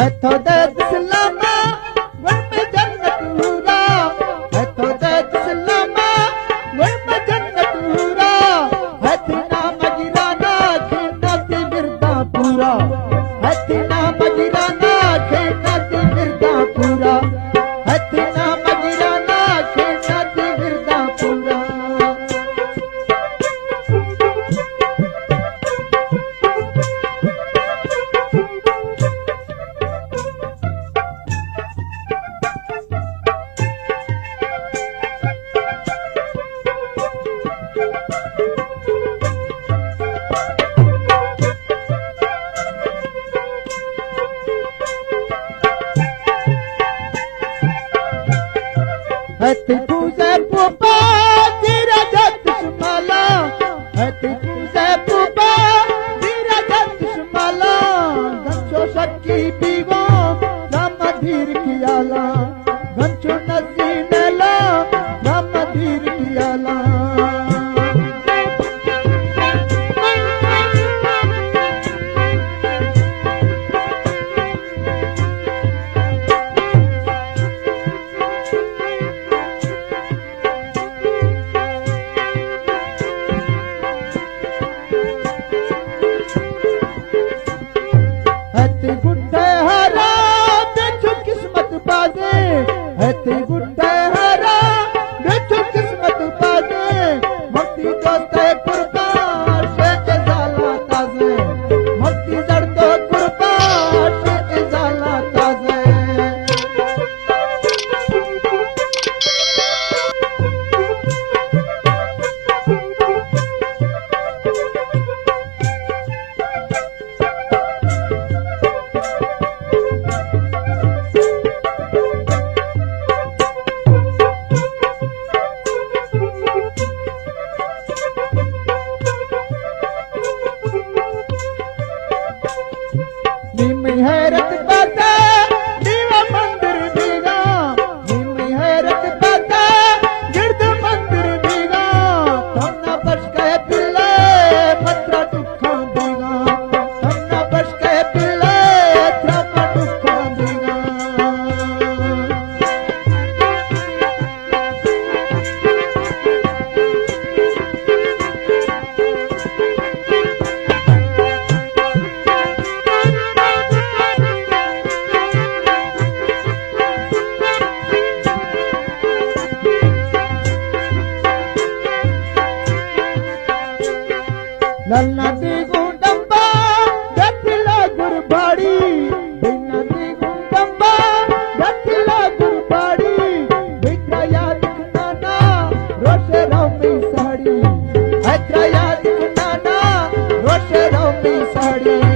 हथों दे इस्लामा गुण में जन्नत हूरा, हथों दे इस्लामा गुण में जन्नत हूरा, हथना मजराना खेना ते गिरदा पूरा, हथना मजराना खेना ते गिरदा पूरा, हथना मजराना खेना ते गिरदा पूरा। हथ पूजे पुपा तेरा जत सुमाला, हथ पूजे पुपा तेरा जत सुमाला, गंचो शक्की बीगो राम धीर कियाला, गंचो नजी नेला राम धीर कियाला। हथ गुड्डे हरा बेचो किस्मत बाजे, हथ गुड्डे हरा बेचो किस्मत बाजे, मक्ती दोस्ते कुर्बान शेख जाला ताजे, मक्ती जड़तो कुर्बान शेख जाला ताजे। नीम हैरत बाता दीवा मंदिर भीगा, नीम हैरत बाता गिरद मंदिर भीगा, थमना बच गए पिल्ले मत्रा टुक्का भीगा, थमना बच गए पिल्ले थमा टुक्का भीगा। ललना दी गुंडम्बा गतिला गुरबाड़ी, बिना दी गुंडम्बा गतिला गुरबाड़ी, बिखरा याद नाना रोशे रोमी साड़ी, हजरा याद नाना रोशे रोमी साड़ी।